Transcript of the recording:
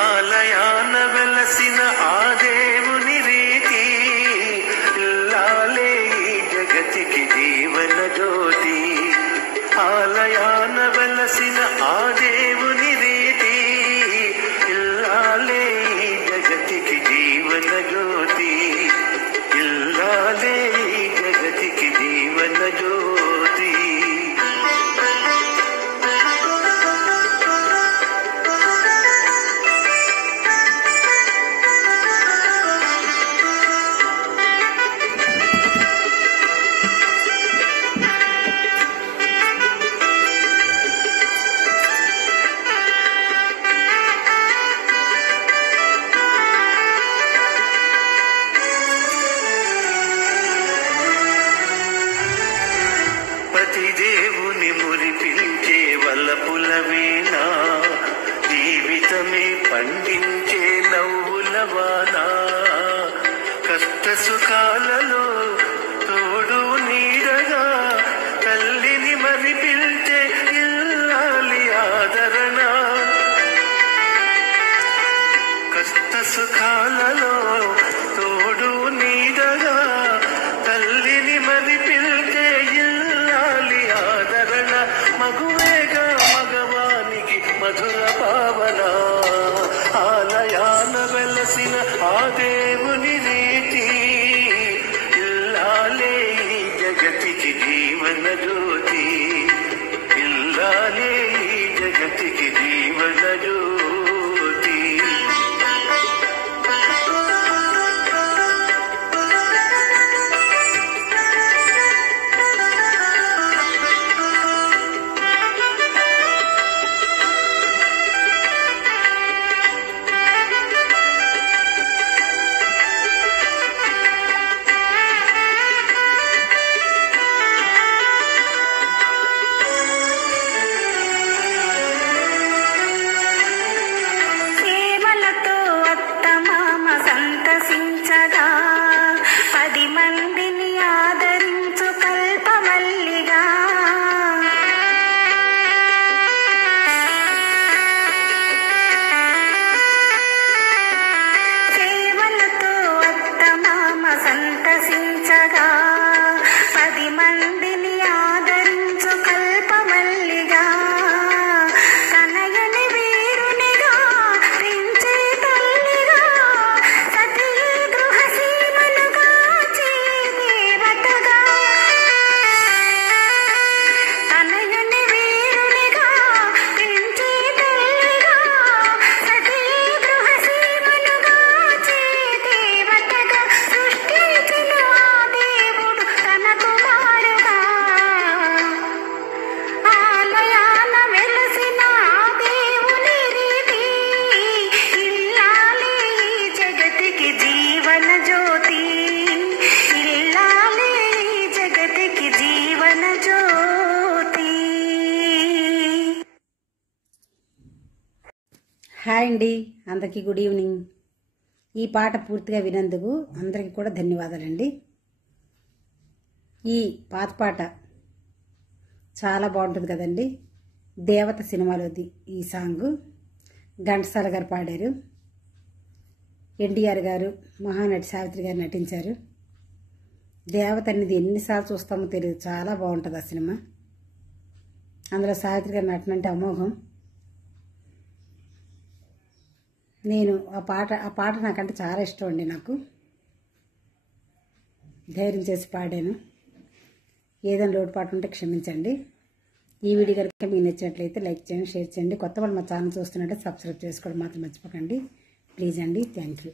ఆలయాన వెలసిన ఆ దేవుని రీతి ఇల్లాలే ఈ జగతికి జీవన జ్యోతి. ఆలయాన వెలసిన ఆ దేవుని రీతి ఇల్లాలే ఈ జగతికి జీవన జ్యోతి. ఇల్లాలే ఈ జగతికి జీవన జ్యోతి. ప్రతి దేవుని మురిపించే వలపుల వీణ, జీవితమే పండించే నవ్వుల వాన. కష్ట సుఖాలలో తోడు నీడగా తల్లిని మరి పిలిచే ఇల్లాలి ఆదరణ. కష్ట సుఖాలలో తోడు నీడగా తల్లిని మరి పిలిచే ఇల్లాలి ఆదరణ. మగువేగా మగవానికి మధుర భావన. ఆలయాన వెలసిన ఆ దేవుని రీతి ఇల్లాలే ఈ జగతికి జీవన జ్యోతి. ఇల్లాలే ఈ జగతికి జీవన జ్యోతి. సేవలతో అత్తమామ సంతసించగా 10 మందిని ఆదరించు కల్పవల్లిగా. సేవలతో అత్తమామ సంతసించగా 10 మందిని ఆదరించు కల్పవల్లిగా. కనయని వీరునిగా పెంచే తల్లిగా, సతీ గృహసీమనుగా చే దేవతగా. కనయని వీరునిగా పెంచే తల్లిగా, సతీ గృహసీమనుగా చే దేవతగా. సృష్టించిన ఆ దేవుడు తన కుమారుగా. ఆలయాన వెలసిన ఆ దేవుని రీతి ఇల్లాలే ఈ జగతికి జీవన జ్యోతి. ఇల్లాలే ఈ జగతికి జీవన జ్యోతి. హాయ్ అండి, అందరికీ గుడ్ ఈవినింగ్. ఈ పాట పూర్తిగా వినందుకు అందరికీ కూడా ధన్యవాదాలండి. ఈ పాత చాలా బాగుంటుంది కదండి. దేవత సినిమాలోది ఈ సాంగ్. ఘంటసాల గారు పాడారు, ఎన్టీఆర్ గారు, మహానటి సావిత్రి గారు నటించారు. దేవత అనేది ఎన్నిసార్లు చూస్తామో తెలియదు, చాలా బాగుంటుంది ఆ సినిమా. అందులో సావిత్రి గారి నటన అంటే అమోఘం. నేను ఆ పాట నాకంటే చాలా ఇష్టం అండి. నాకు ధైర్యం చేసి పాడాను. ఏదైనా లోటుపాటు ఉంటే క్షమించండి. ఈ వీడియో కనుక మీకు నచ్చినట్లయితే లైక్ చేయండి, షేర్ చేయండి. కొత్త వాళ్ళు మా ఛానల్ చూస్తున్నట్టే సబ్స్క్రైబ్ చేసుకోవడం మాత్రం మర్చిపోకండి ప్లీజ్ అండి. Thank you.